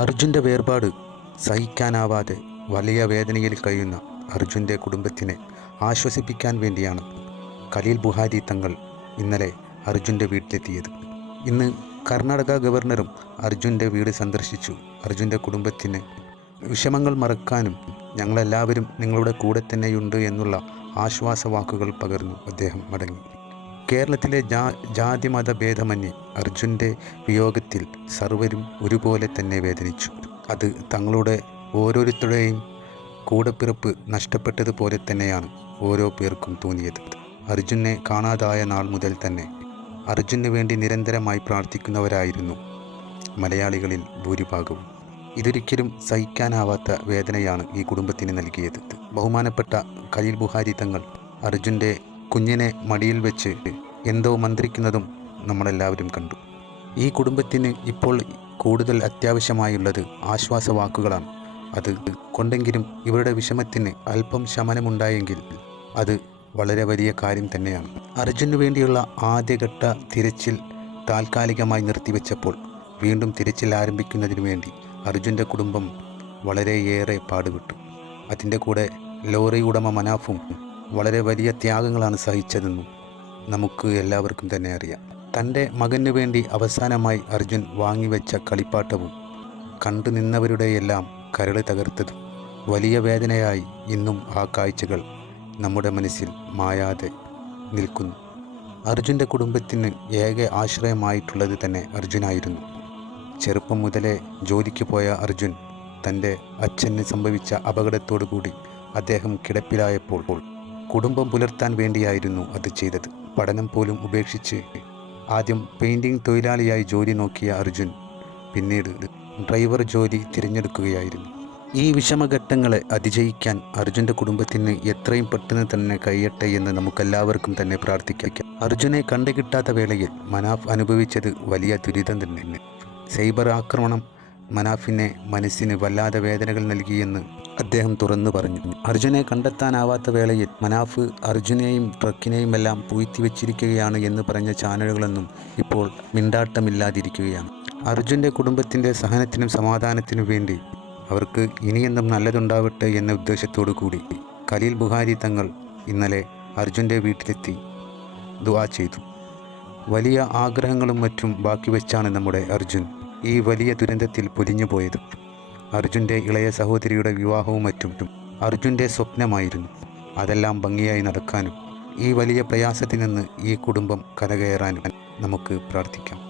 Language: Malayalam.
അർജുൻ്റെ വേർപാട് സഹിക്കാനാവാതെ വലിയ വേദനയിൽ കഴിയുന്ന അർജുൻ്റെ കുടുംബത്തിനെ ആശ്വസിപ്പിക്കാൻ വേണ്ടിയാണ് ഖലീൽ ബുഹാരി തങ്ങൾ ഇന്നലെ അർജുൻ്റെ വീട്ടിലെത്തിയത്. ഇന്ന് കർണാടക ഗവർണറും അർജുൻ്റെ വീട് സന്ദർശിച്ചു. അർജുൻ്റെ കുടുംബത്തിന് വിഷമങ്ങൾ മറക്കാനും ഞങ്ങളെല്ലാവരും നിങ്ങളുടെ കൂടെ തന്നെയുണ്ട് എന്നുള്ള ആശ്വാസവാക്കുകൾ പകർന്നു അദ്ദേഹം മടങ്ങി. കേരളത്തിലെ ജാതിമത ഭേദമന്യേ അർജുൻ്റെ വിയോഗത്തിൽ സർവരും ഒരുപോലെ തന്നെ വേദനിച്ചു. അത് തങ്ങളുടെ ഓരോരുത്തരുടെയും കൂടപ്പിറപ്പ് നഷ്ടപ്പെട്ടതുപോലെ തന്നെയാണ് ഓരോ പേർക്കും തോന്നിയത്. അർജുനെ കാണാതായ നാൾ മുതൽ തന്നെ അർജുന് വേണ്ടി നിരന്തരമായി പ്രാർത്ഥിക്കുന്നവരായിരുന്നു മലയാളികളിൽ ഭൂരിഭാഗവും. ഇതൊരിക്കലും സഹിക്കാനാവാത്ത വേദനയാണ് ഈ കുടുംബത്തിന് നൽകിയത്. ബഹുമാനപ്പെട്ട ഖലീൽ ബുഹാരി തങ്ങൾ അർജുൻ്റെ കുഞ്ഞിനെ മടിയിൽ വെച്ച് എന്തോ മന്ത്രിക്കുന്നതും നമ്മളെല്ലാവരും കണ്ടു. ഈ കുടുംബത്തിന് ഇപ്പോൾ കൂടുതൽ അത്യാവശ്യമായുള്ളത് ആശ്വാസവാക്കുകളാണ്. അത് കൊണ്ടെങ്കിലും ഇവരുടെ വിഷമത്തിന് അല്പം ശമനമുണ്ടായെങ്കിൽ അത് വളരെ വലിയ കാര്യം തന്നെയാണ്. അർജുനു വേണ്ടിയുള്ള ആദ്യഘട്ട തിരച്ചിൽ താൽക്കാലികമായി നിർത്തിവെച്ചപ്പോൾ വീണ്ടും തിരച്ചിൽ ആരംഭിക്കുന്നതിനു വേണ്ടി അർജുൻ്റെ കുടുംബം വളരെയേറെ പാടുപെട്ടു. അതിൻ്റെ കൂടെ ലോറി ഉടമ മനാഫും വളരെ വലിയ ത്യാഗങ്ങളാണ് സഹിച്ചതെന്നും നമുക്ക് എല്ലാവർക്കും തന്നെ അറിയാം. തൻ്റെ മകനു വേണ്ടി അവസാനമായി അർജുൻ വാങ്ങിവെച്ച കളിപ്പാട്ടവും കണ്ടു നിന്നവരുടെയെല്ലാം കരള് തകർത്തതും വലിയ വേദനയായി ഇന്നും ആ കാഴ്ചകൾ നമ്മുടെ മനസ്സിൽ മായാതെ നിൽക്കുന്നു. അർജുൻ്റെ കുടുംബത്തിന് ഏക ആശ്രയമായിട്ടുള്ളത് തന്നെ അർജുനായിരുന്നു. ചെറുപ്പം മുതലേ ജോലിക്ക് പോയ അർജുൻ തൻ്റെ അച്ഛന് സംഭവിച്ച അപകടത്തോടു കൂടി അദ്ദേഹം കിടപ്പിലായപ്പോൾ കുടുംബം പുലർത്താൻ വേണ്ടിയായിരുന്നു അത് ചെയ്തത്. പഠനം പോലും ഉപേക്ഷിച്ച് ആദ്യം പെയിൻറ്റിംഗ് തൊഴിലാളിയായി ജോലി നോക്കിയ അർജുൻ പിന്നീട് ഡ്രൈവർ ജോലി തിരഞ്ഞെടുക്കുകയായിരുന്നു. ഈ വിഷമഘട്ടങ്ങളെ അതിജയിക്കാൻ അർജുൻ്റെ കുടുംബത്തിന് എത്രയും പെട്ടെന്ന് തന്നെ കഴിയട്ടെ എന്ന് നമുക്കെല്ലാവർക്കും തന്നെ പ്രാർത്ഥിക്കാം. അർജുനെ കണ്ടുകിട്ടാത്ത വേളയിൽ മനാഫ് അനുഭവിച്ചത് വലിയ ദുരിതം തന്നെ. സൈബർ ആക്രമണം മനാഫിനെ മനസ്സിന് വല്ലാതെ വേദനകൾ നൽകിയെന്ന് അദ്ദേഹം തുറന്നു പറഞ്ഞു. അർജുനെ കണ്ടെത്താനാവാത്ത വേളയിൽ മനാഫ് അർജുനെയും ട്രക്കിനെയും എല്ലാം പൂഴ്ത്തിവെച്ചിരിക്കുകയാണ് എന്ന് പറഞ്ഞ ചാനലുകളൊന്നും ഇപ്പോൾ മിണ്ടാട്ടമില്ലാതിരിക്കുകയാണ്. അർജുൻ്റെ കുടുംബത്തിൻ്റെ സഹനത്തിനും സമാധാനത്തിനും വേണ്ടി അവർക്ക് ഇനിയെന്നും നല്ലതുണ്ടാവട്ടെ എന്ന ഉദ്ദേശത്തോടു കൂടി ഖലീൽ ബുഹാരി തങ്ങൾ ഇന്നലെ അർജുൻ്റെ വീട്ടിലെത്തി ദുആ ചെയ്തു. വലിയ ആഗ്രഹങ്ങളും മറ്റും ബാക്കി വെച്ചാണ് നമ്മുടെ അർജുൻ ഈ വലിയ ദുരന്തത്തിൽ പൊലിഞ്ഞുപോയത്. അർജുൻ്റെ ഇളയ സഹോദരിയുടെ വിവാഹവും മറ്റും അർജുൻ്റെ സ്വപ്നമായിരുന്നു. അതെല്ലാം ഭംഗിയായി നടക്കാനും ഈ വലിയ പ്രയാസത്തിൽ നിന്ന് ഈ കുടുംബം കരകയറാനും നമുക്ക് പ്രാർത്ഥിക്കാം.